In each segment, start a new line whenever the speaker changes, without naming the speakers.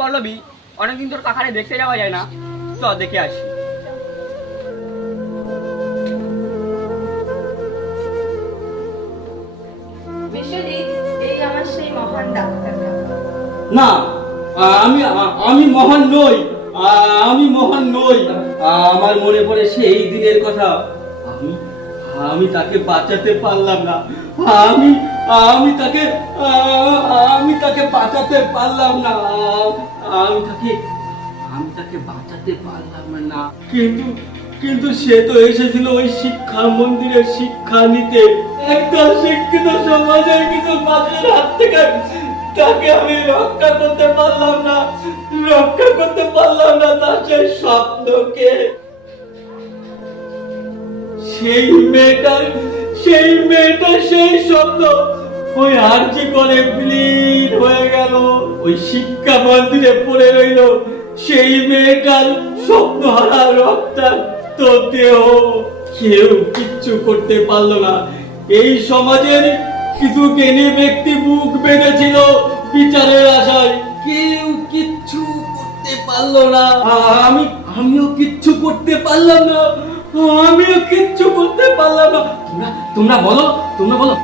পল্লবী অনেকদিন তোর কাকারে দেখতে যাওয়া যায় না। চ দেখে আসি।
বিশ্বজিৎ এই আমার সেই মহান ডাক্তার
না আমি আমি মহান নই আমি মহান নই। আমার মনে পড়ে সেই দিনের কথা। আমি আমি তাকে বাঁচাতে পারলাম না। আমি আমি তাকে তাকে বাঁচাতে পারলাম না। আমি তাকে আমি তাকে বাঁচাতে পারলাম না। কিন্তু কিন্তু সে তো এসেছিল ওই শিক্ষা মন্দিরে শিক্ষা নিতে। একটা শিক্ষিত সমাজের কিছু মানুষের হাত থেকে তাকে আমি রক্ষা করতে পারলাম না, রক্ষা করতে পারলাম না তার সেই স্বপ্নকে। সেই মেয়েটার সেই মেয়েটার সেই স্বপ্ন ওই আর্জি করে বিলীন হয়ে গেল ওই শিক্ষা মন্দিরে পড়ে রইল। সেই মেয়েটার স্বপ্ন হারা রক্তাক্ত দেহ কেউ কিচ্ছু করতে পারল না। এই সমাজের কিছু জ্ঞানী ব্যক্তি মুখ বেঁধেছিল বিচারের আশায়। কেউ কিচ্ছু করতে পারল না। আমি, আমিও কিচ্ছু করতে পারলাম না। আমিও কিচ্ছু করতে পারলাম না। তোমরা তোমরা বলো তোমরা বলো,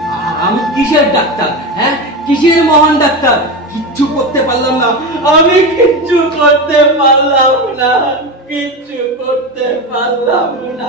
আমি কিসের ডাক্তার? হ্যাঁ? কিসের মহান ডাক্তার? কিচ্ছু করতে পারলাম না। আমি কিচ্ছু করতে পারলাম না কিচ্ছু করতে পারলাম না।